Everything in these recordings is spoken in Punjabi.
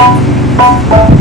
bang bang bang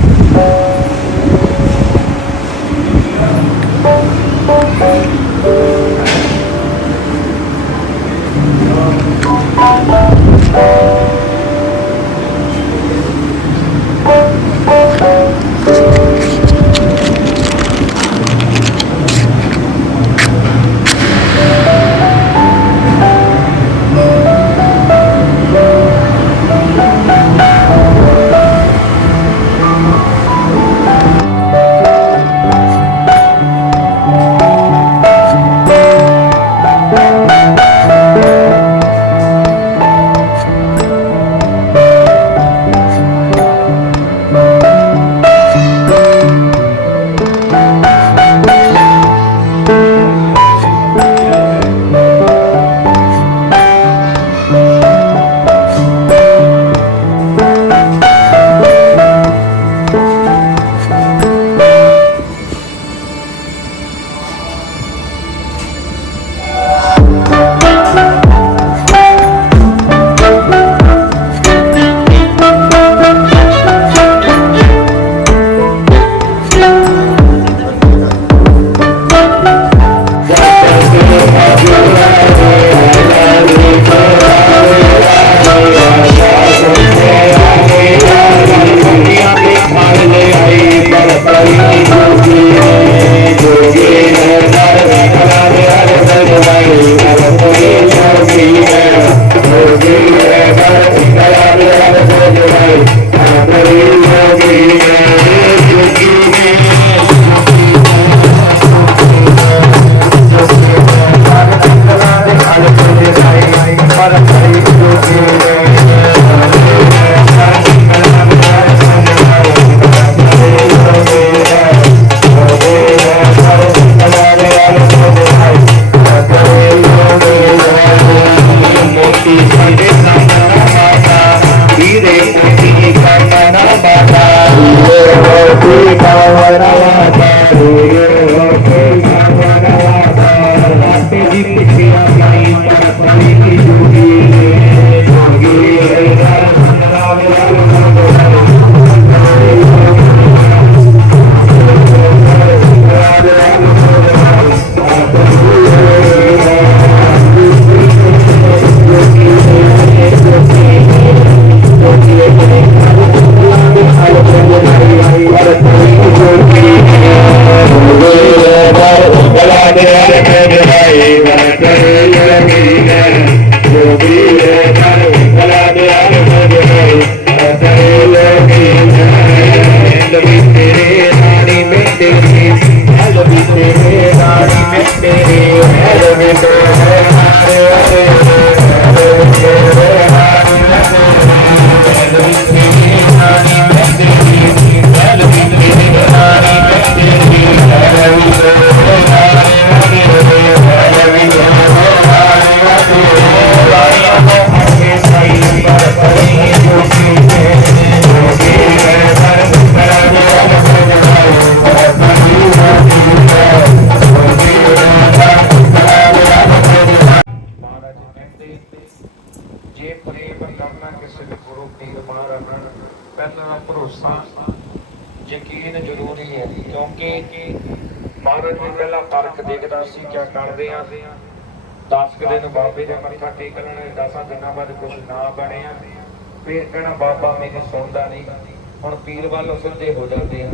ਪੀਰ ਹੋ ਜਾਂਦੇ ਆ।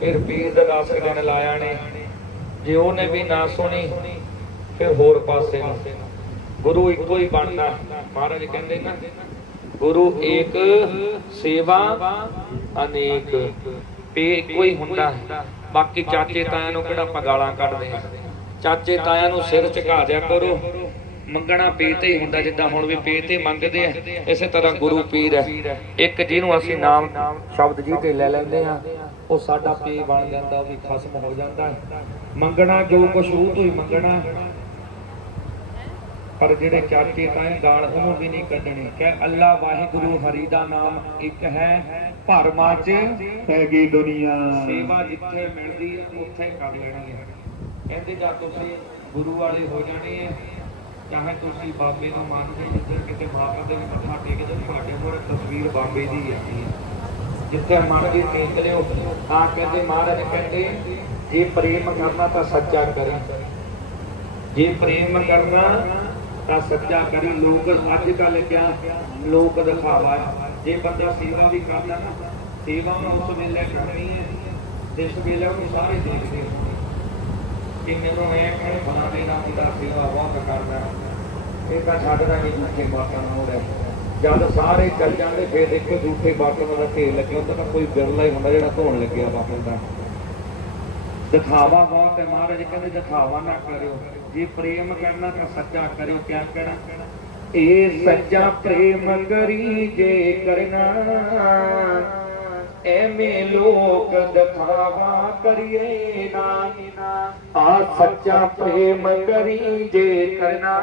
ਫਿਰ ਪੀਰ ਦਾ 10 ਕੁ ਲਾਇਆ ਨੇ। ਜੇ ਉਹਨੇ ਵੀ ਨਾ ਸੁਣੀ, ਫਿਰ ਹੋਰ ਪਾਸੇ ਨੂੰ। ਗੁਰੂ ਇੱਕੋ ਹੀ ਬਣਦਾ। ਮਹਾਰਾਜ ਕਹਿੰਦੇ ਨਾ, ਗੁਰੂ ਏਕ, ਸੇਵਾ ਅਨੇਕ। ਪੇ ਇੱਕੋ ਹੀ ਹੁੰਦਾ ਬਾਕੀ ਚਾਚੇ ਤਾਇਆਂ ਨੂੰ ਕਿਹੜਾ ਆਪਾਂ ਗਾਲਾਂ ਕੱਢਦੇ ਆ? ਚਾਚੇ ਤਾਇਆਂ ਨੂੰ ਸਿਰ ਝੁਕਾ ਦਿਆ ਕਰੋ। ਮੰਗਣਾ ਪੇ ਤੇ ਹੀ ਹੁੰਦਾ ਜਿੱਦਾਂ ਹੁਣ ਵੀ ਪੇ ਤੇ ਮੰਗਦੇ ਆ। ਇਸੇ ਤਰ੍ਹਾਂ ਗੁਰੂ ਪੀਰ ਹੈ। ਇੱਕ ਜਿਹਨੂੰ ਅਸੀਂ ਨਾਮ ਸ਼ਬਦ ਜੀ ਤੇ ਲੈ ਲੈਂਦੇ ਆ, ਉਹ ਸਾਡਾ ਪੇ ਬਣ ਜਾਂਦਾ, ਉਹ ਵੀ ਖਸਮ ਹੋ ਜਾਂਦਾ ਹੈ। ਮੰਗਣਾ ਜੋ ਕੁਛ ਉਹ ਤੋਂ ਹੀ ਮੰਗਣਾ ਪਰ ਜਿਹੜੇ ਚਾਚੇ ਤਾਏ ਗਾਲ ਉਹਨੂੰ ਵੀ ਨਹੀਂ ਕੱਢਣੇ। ਕਹਿ, ਅੱਲਾ ਵਾਹਿਗੁਰੂ ਹਰੀ ਦਾ ਨਾਮ ਇੱਕ ਹੈ, ਭਰਮਾਂ 'ਚ ਹੈਗੀ ਦੁਨੀਆ। ਸੇਵਾ ਜਿੱਥੇ ਮਿਲਦੀ ਉੱਥੇ ਕਰ ਲੈਣੀ ਹੈ ਕਹਿੰਦੇ, ਜਾਂ ਤੁਸੀਂ ਗੁਰੂ ਵਾਲੇ ਹੋ ਜਾਣੇ ਹੈ ਚਾਹੇ ਤੁਸੀਂ ਬਾਬੇ ਨੂੰ ਮੰਨਦੇ ਜਿੱਧਰ ਕਿਤੇ ਮਾਤਾ ਦੇ ਵੀ ਮੱਥਾ ਟੇਕਦੇ ਤੁਹਾਡੇ ਕੋਲ ਤਸਵੀਰ ਬਾਬੇ ਦੀ ਆਉਂਦੀ ਹੈ। ਜਿੱਥੇ ਮਨ ਟੇਕ ਲਿਓ ਤਾਂ ਕਹਿੰਦੇ ਮਹਾਰਾਜ ਕਹਿੰਦੇ, ਜੇ ਪ੍ਰੇਮ ਕਰਨਾ ਤਾਂ ਸੱਚਾ ਕਰੀ। ਜੇ ਪ੍ਰੇਮ ਕਰਨਾ ਤਾਂ ਸੱਚਾ ਕਰੀ। ਲੋਕ ਅੱਜ ਕੱਲ ਕਿਆ ਲੋਕ ਦਿਖਾਵਾ ਜੇ ਬੰਦਾ ਸੇਵਾ ਵੀ ਕਰਦਾ ਨਾ ਸੇਵਾ ਉਸ ਵੇਲੇ ਕਰਨੀ ਹੈ। ਜਿਸ ਵੇਲੇ ਉਹਨੂੰ ਸਾਰੇ ਦੇਖਦੇ ਹੋ ਕਿ ਮੈਨੂੰ ਇਹ ਕਹਿ ਫਲਾਣੇ ਦਾ ਮੁੰਡਾ ਸੇਵਾ ਬਹੁਤ ਕਰਦਾ ਇਹ ਤਾਂ ਛੱਡਦਾ ਨਹੀਂ ਝੂਠੇ ਬਾਤਾਂ ਨਾਲ ਹੋ ਜਦ ਸਾਰੇ ਚੱਲ ਜਾਂਦੇ, ਫਿਰ ਦੇਖੋ ਝੂਠੇ ਬਾਤਾਂ ਦਾ ਢੇਰ ਲੱਗਿਆ ਹੁੰਦਾ, ਤਾਂ ਕੋਈ ਬਿਰਲਾ ਹੀ ਹੁੰਦਾ ਜਿਹੜਾ ਧੋਣ ਲੱਗਿਆ ਬਾਪੂ ਦਾ ਦਿਖਾਵਾ ਬਹੁਤ ਹੈ ਮਹਾਰਾਜ ਕਹਿੰਦੇ ਦਿਖਾਵਾ ਨਾ ਕਰਿਓ। ਜੇ ਪ੍ਰੇਮ ਕਰਨਾ ਤਾਂ ਸੱਚਾ ਕਰਿਓ, ਕਿਆ ਕਹਿਣਾ? ਇਹ ਸੱਚਾ ਪ੍ਰੇਮ ਕਰੀ ਜੇ ਕਰਨਾ। ਐਵੇਂ ਲੋਕ ਦਿਖਾਵਾ ਕਰੀਏ ਨਾ ਆ ਸੱਚਾ ਪ੍ਰੇਮ ਕਰੀ ਜੇ ਕਰਨਾ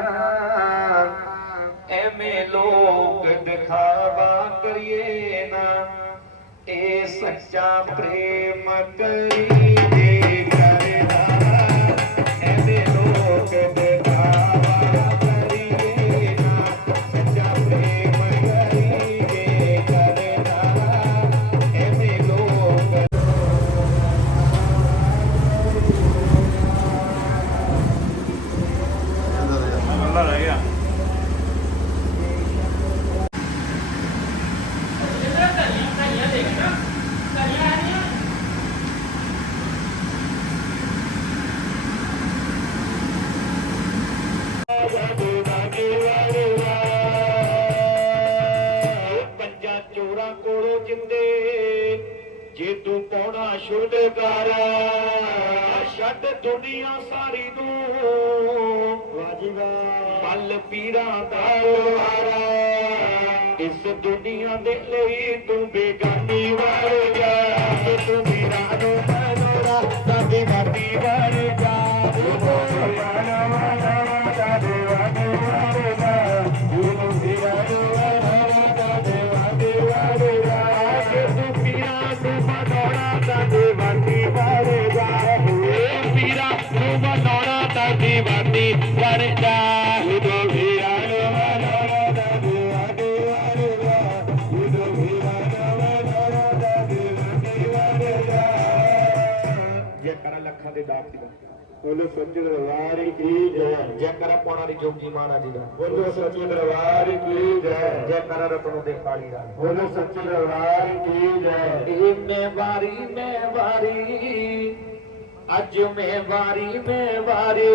ਐਵੇਂ ਲੋਕ ਦਿਖਾਵਾ ਕਰੀਏ ਨਾ। ਇਹ ਸੱਚਾ ਪ੍ਰੇਮ ਕਰੀ ਤੂੰ ਪਾਉਣਾ ਕਰ, ਛੱਡ ਦੁਨੀਆ ਸਾਰੀ ਨੂੰ। ਵਾਜੀਵਾ ਮੱਲ ਪੀਰਾਂ ਦਾ ਦੁਆਰਾ ਇਸ ਦੁਨੀਆ ਦੇ ਲਈ ਤੂੰ ਬੇਗਾਨੀ ਵਰ ਤੂੰ ਮੇਰਾ ਨੂੰ ਮਨੋਰਾ, ਤਾਂ ਦੀਵਾਨੀ ਵਰ ਤੂੰ ਮਨੋਰਾ ਮਨੋਰਾ ਤਾਂ ਦੀਵਾਨੀ ਜੈ। ਜੈ ਕਰ ਪੌਣਾ ਦੀ ਜੋਗੀ ਮਹਾਰਾਜ ਜੀ ਦਾ। ਬੋਲੋ ਸੱਚੇ ਦਰਬਾਰ ਅੱਜ ਮੈਂ ਵਾਰੀ ਮੈਂ ਵਾਰੀ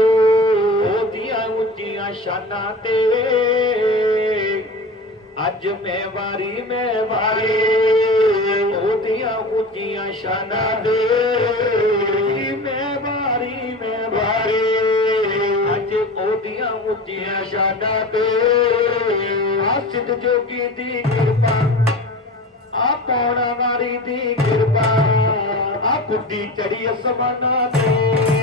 ਉਹਦੀਆਂ ਉੱਚੀਆਂ ਸ਼ਾਨਾਂ ਤੇ ਅੱਜ ਮੈਂ ਵਾਰੀ ਮੈਂ ਵਾਰੀ ਉਹਦੀਆਂ ਉੱਚੀਆਂ ਸ਼ਾਨਾਂ ਦੇ ਉਹਦੀਆਂ ਉੱਚੀਆਂ ਸ਼ਾਨਾਂ ਤੇ। ਆਸਿਤ ਜੋਗੀ ਦੀ ਕਿਰਪਾ। ਆ ਪੌਣਾ ਵਾਰੀ ਦੀ ਕਿਰਪਾ। ਆ ਬੁੱਢੀ ਚੜੀ ਅਸਮਾਨਾਂ ਤੇ।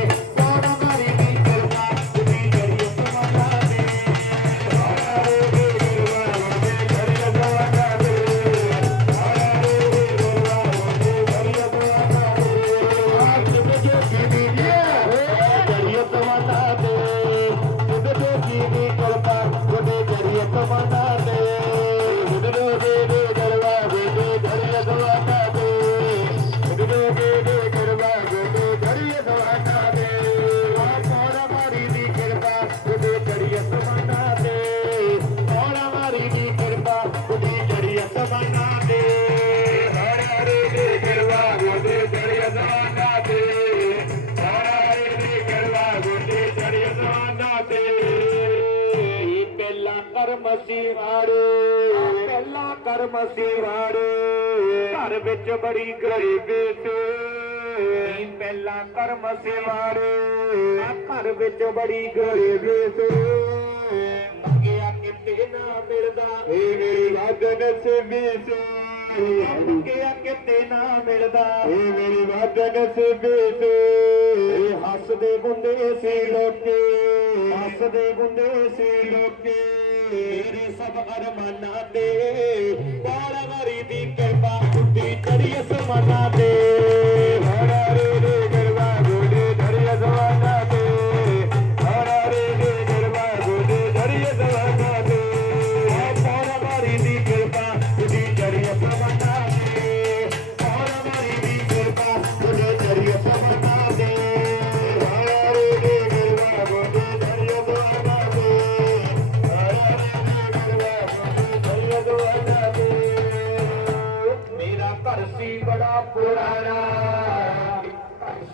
ਵਿੱਚ ਬੜੀ ਗਰੀਬੀ ਸੀ। ਪਹਿਲਾ ਕਰਮ ਸੀ ਵਾੜੇ ਘਰ ਵਿੱਚ ਬੜੀ ਗਰੀਬੀ ਸੀ। ਮੰਗਿਆ ਕਿਤੇ ਨਾ ਮਿਲਦਾ। ਏ ਮੇਰੀ ਵਾਗਨ ਨਸੀਬੀ ਸੀ। ਮੰਗਿਆ ਕਿਤੇ ਨਾ ਮਿਲਦਾ। ਏ ਮੇਰੀ ਵਾਗਨ ਨਸੀਬੀ ਸੀ। ਹੱਸਦੇ ਗੁੰਡੇ ਸੀ ਲੋਕੇ। ਹੱਸਦੇ ਗੁੰਡੇ ਸੀ ਲੋਕੇ। ਮੇਰੇ ਸਭ ਅਰਮਾਨਾਂ ਤੇ ਬਾੜਾ ਵਾਰੀ ਦੀ ਕਿਰਪਾ ਉੱਡੀ ਚੜੀ ਦੇ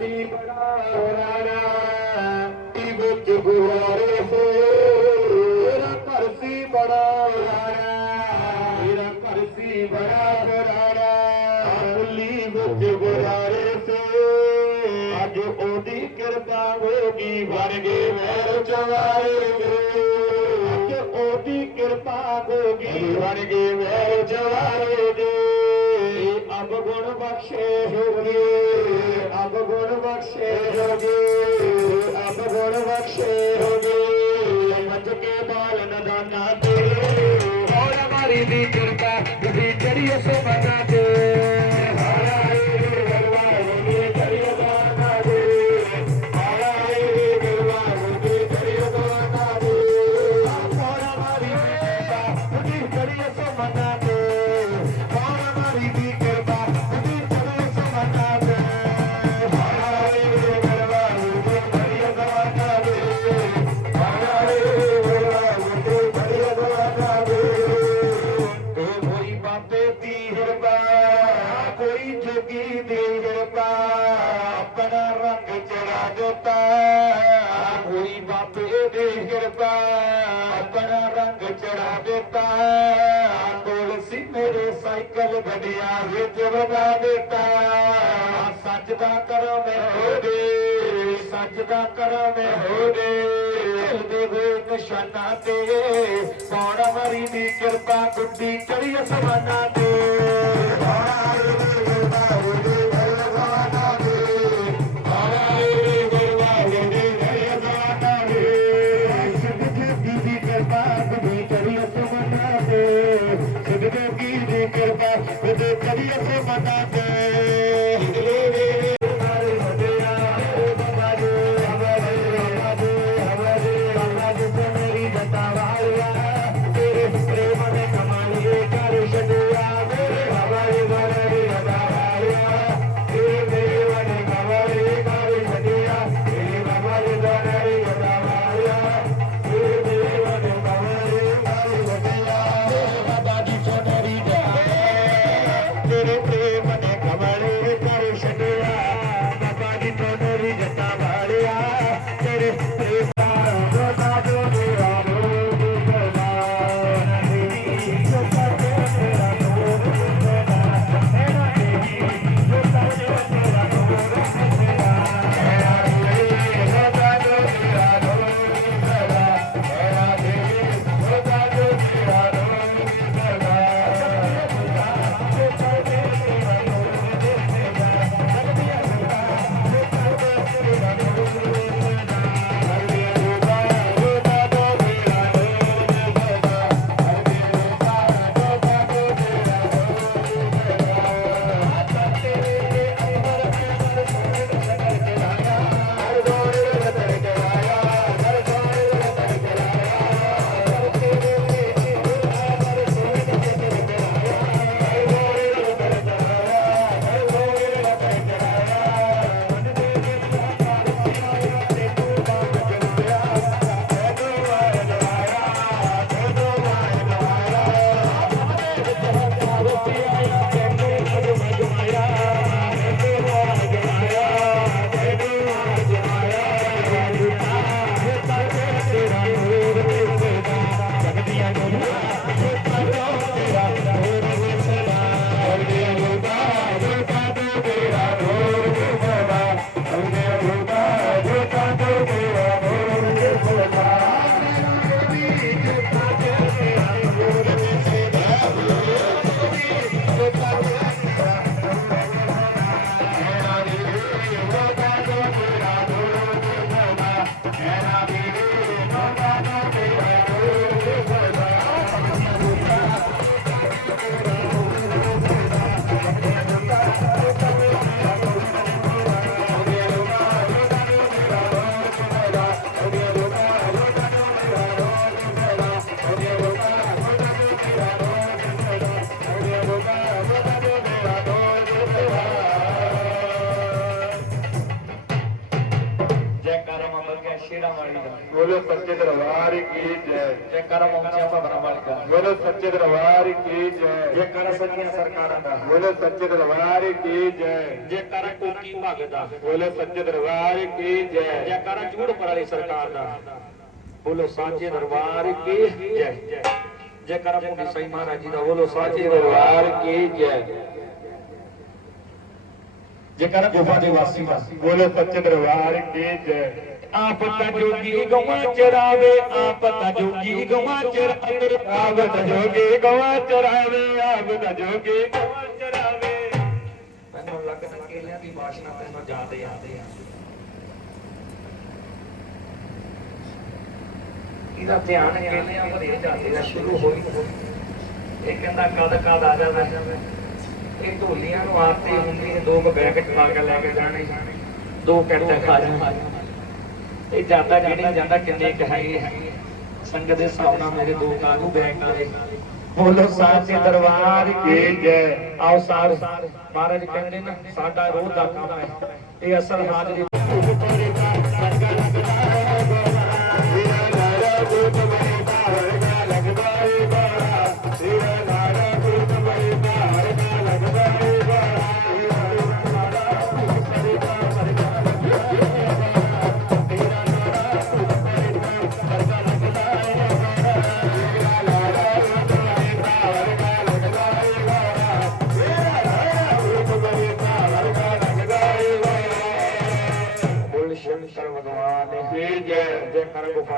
ਸੀ ਬੜਾ ਰਾਣਾ ਤੀ ਵਿੱਚ ਗੁਵਾਰੇ ਹੋ ਮੇਰਾ ਘਰ ਸੀ ਬੜਾ ਰਾਣਾ ਮੇਰਾ ਘਰ ਸੀ ਬੜਾ ਰਾਣਾ ਕੁੱਲੀ ਵਿੱਚ ਗੁਵਾਰੇ ਅੱਜ ਉਹਦੀ ਕਿਰਪਾ ਹੋਗੀ ਵਰਗੇ ਵੈਰ ਚਵਾਰੇ ਅੱਜ ਉਹਦੀ ਕਿਰਪਾ ਹੋਗੀ ਵਰਗੇ ਵੈਰ ਚਵਾਰੇ ਦੇ ਅਬ ਗੁਣ ਬਖਸ਼ੇ ਹੋਗੇ ਗੁਣ ਬਖਸ਼ੇ ਹੋਗੇ ਅਬ ਗੁਣ ਬਖਸ਼ੇ ਹੋਗੇ ਮਤ ਕੇ ਬਾਲਨ ਦਾਨਾ ਤੇਰੇ। ਔਰ ਹਮਾਰੀ ਦੀ ਕਿਰਪਾ ਤੁਸੀਂ ਚੜੀਏ ਸੋ ਮਤਾ ਦੇ ਨਿਸ਼ਾਨਾ ਤੇ। ਪੌੜਾ ਮਰੀ ਦੀ ਕਿਰਪਾ ਗੁੱਡੀ ਚੜੀ ਅਸਮਾਨਾਂ ਤੇ। Can I be ਬੋਲੋ ਸੱਚੇ ਦਰਬਾਰ ਕੀ ਜੈ। ਜੇ ਕਰਮ ਉੱਚਾ ਭਵਨ ਮਾਲਿਕਾ ਬੋਲੋ ਸੱਚੇ ਦਰਬਾਰ ਕੀ ਜੈ। ਜੇ ਕਰ ਸੱਚੀਆਂ ਸਰਕਾਰਾਂ ਦਾ। ਬੋਲੋ ਸੱਚੇ ਦਰਬਾਰ ਕੀ ਜੈ। ਜੇ ਕਰ ਕੋਕੀ ਭਗਦਾ ਬੋਲੋ ਸੱਚੇ ਦਰਬਾਰ ਕੀ ਜੈ। ਜੇ ਕਰ ਝੂੜ ਪਰ ਵਾਲੀ ਸਰਕਾਰ ਦਾ। ਬੋਲੋ ਸਾਚੇ ਦਰਬਾਰ ਕੀ ਜੈ। ਜੇ ਕਰ ਮੁੰਡੀ ਸਹੀ ਮਹਾਰਾਜ ਜੀ ਦਾ। ਬੋਲੋ ਸਾਚੇ ਦਰਬਾਰ ਕੀ ਜੈ। ਜੇ ਕਰ ਗੁਫਾ ਦੇ ਵਾਸੀ ਦਾ ਬੋਲੋ ਸੱਚੇ ਦਰਬਾਰ ਕੀ ਜੈ। ਆਪ ਤਾਂ ਜੋਗੀ ਗਵਾਂ ਚਰਾਵੇ, ਆਪ ਤਾਂ ਜੋਗੀ ਗਵਾਂ ਚਰਾਵੇ ਆਪ ਤਾਂ ਜੋਗੀ ਗਵਾ ਚਰਾਵੇ, ਆਪ ਤਾਂ ਜੋਗੀ ਗਵਾ ਚਰਾਵੇ। ਮੈਨੂੰ ਲੱਗਦਾ ਕੇਲਿਆਂ ਦੀ ਬਾਸ਼ਨਾ ਤੈਨੂੰ ਜ਼ਿਆਦੇ ਆਦੇ ਆ। ਇਹਦਾ ਧਿਆਨ ਕੇਲਿਆਂ ਭਰੇ ਜਾਂਦੇ ਆ ਸ਼ੁਰੂ ਹੋਈ ਇਹ ਕਹਿੰਦਾ, ਕਦ ਕਦ ਆ ਜਾਣਾ ਇਹ ਢੋਲੀਆਂ ਨੂੰ ਆਰਤੀ ਹੁੰਦੀ ਹੈ, ਦੋ ਕੁ ਬੈਗ ਚਲਾ ਕੇ ਲੈ ਕੇ ਜਾਣੇ। ਦੋ ਘੰਟੇ ਖਾ ਜਾਣਾ। ਇਹ ਜਾਂਦਾ ਜਿਹੜੀ ਜਾਂਦਾ ਕਿੰਨੇ ਕੁ ਹੈਗੇ ਸੰਗਤ ਦੇ ਹਿਸਾਬ ਨਾਲ ਮੇਰੇ ਦੋ ਕਾਲੂ ਬੈਗ ਆਲੇ ਬੋਲੋ ਸਾਚੇ ਦਰਬਾਰ ਕੀ ਜੈ? ਆਓ ਸਾਰ। ਮਹਾਰਾਜ ਕਹਿੰਦੇ ਨੇ ਸਾਡਾ ਰੋਹ ਦਾ ਕੰਮ ਹੈ ਇਹ ਅਸਲ ਹਾਜ਼ਰੀ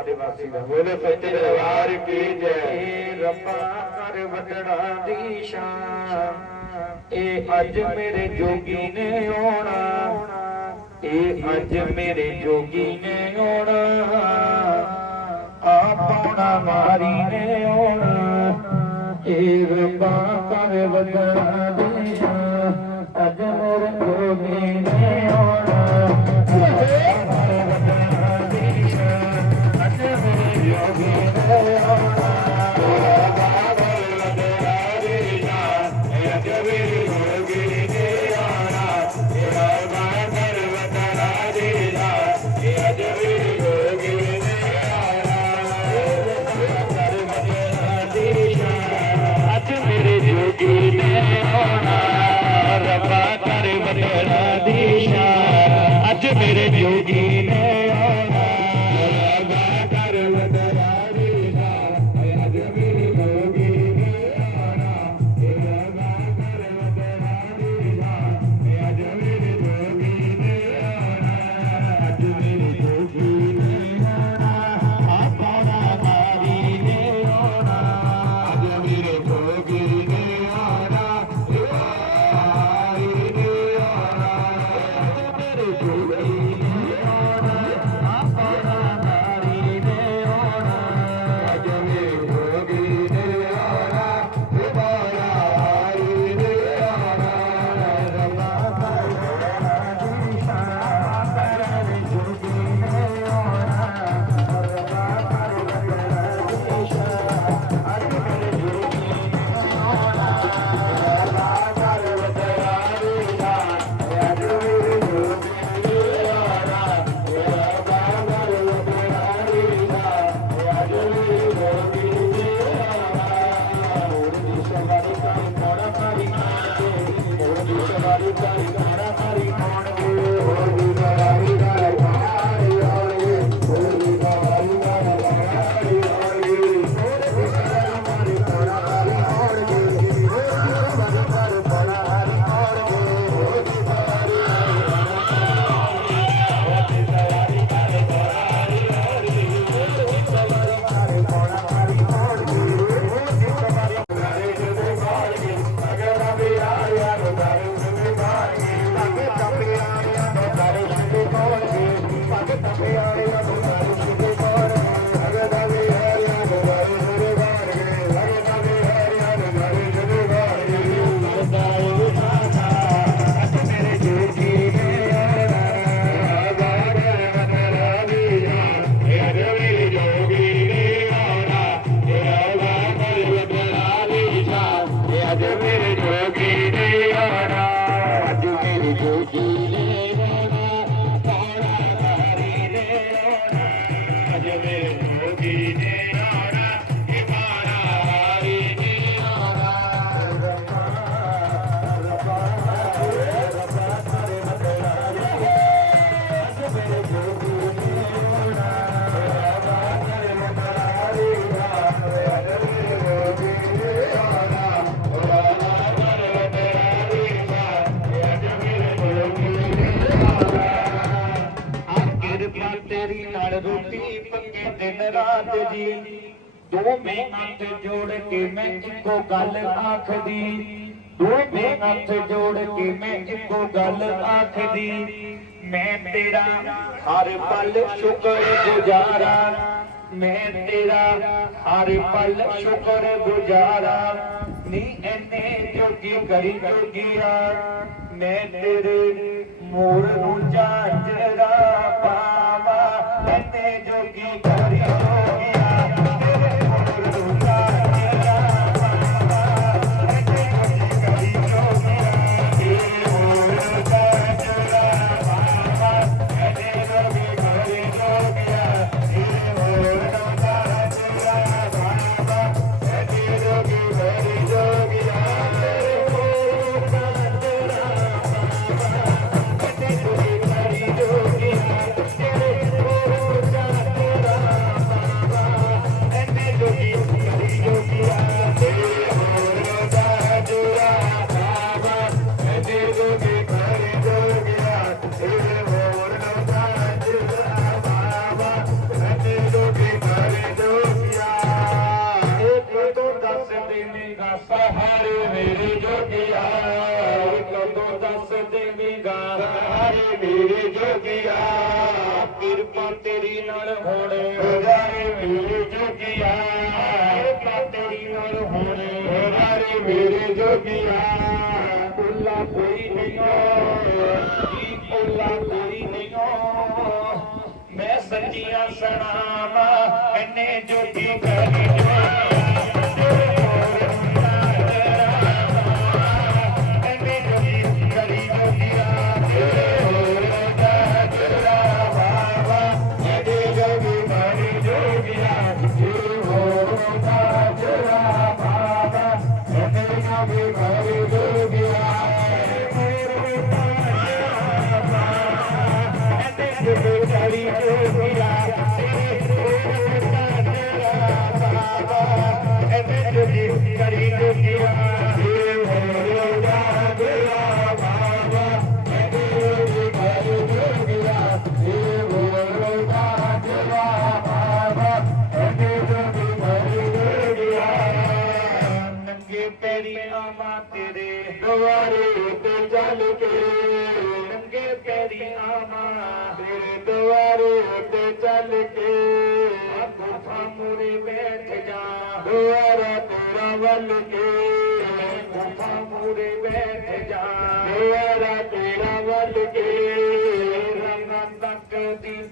ਦੇ ਵਾਸੀ ਦਾ। ਬੋਲੋ ਸੱਚੇ ਦਰਬਾਰ ਕੀ ਜੈ। ਰੱਬਾ ਕਰ ਵਟੜਾ ਦੀ ਸ਼ਾਨ। ਇਹ ਅੱਜ ਮੇਰੇ ਜੋਗੀ ਨੇ ਆਉਣਾ। ਇਹ ਅੱਜ ਮੇਰੇ ਜੋਗੀ ਨੇ ਆਉਣਾ। ਆ ਪਾਉਣਾ ਮਾਰੀ ਨੇ ਆਉਣਾ। ਇਹ ਰੱਬਾ ਕਰ ਵਟੜਾ ਰਾਤ ਜੀ। ਦੋਵੇਂ ਹੱਥ ਜੋੜ ਕੇ ਮੈਂ ਇੱਕੋ ਗੱਲ ਆਖਦੀ। ਦੋਵੇਂ ਹੱਥ ਜੋੜ ਕੇ ਮੈਂ ਇੱਕੋ ਗੱਲ ਆਖਦੀ। ਮੈਂ ਤੇਰਾ ਹਰ ਪਲ ਸ਼ੁਕਰ ਗੁਜ਼ਾਰਾ। ਮੈਂ ਤੇਰਾ ਹਰ ਪਲ ਸ਼ੁਕਰ ਗੁਜ਼ਾਰਾ। ਨੀ ਐਨੇ ਜੋਗੀ ਕਰੀ ਜੋਗੀਆ। ਮੈਂ ਤੇਰੇ ਮੋਰ ਨੂੰ ਜਾਂਜਰਾ ਪਾਵਾ। ਐਨੇ ਜੀਆ ਸਨਾਮ ਐਨੇ ਜੋਤੀ ਕਰੀ ਜੋ दोरे ते चलके रंगा दुआ ते चलके मरे बै दुआ केफामे दुआ के रंग करी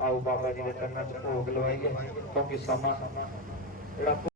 ਆਓ ਬਾਬਾ ਜੀ ਦੇ ਕੰਨਾਂ 'ਚ ਭੋਗ ਲਵਾਈਏ ਕਿਉਂਕਿ ਸਮਾਂ ਜਿਹੜਾ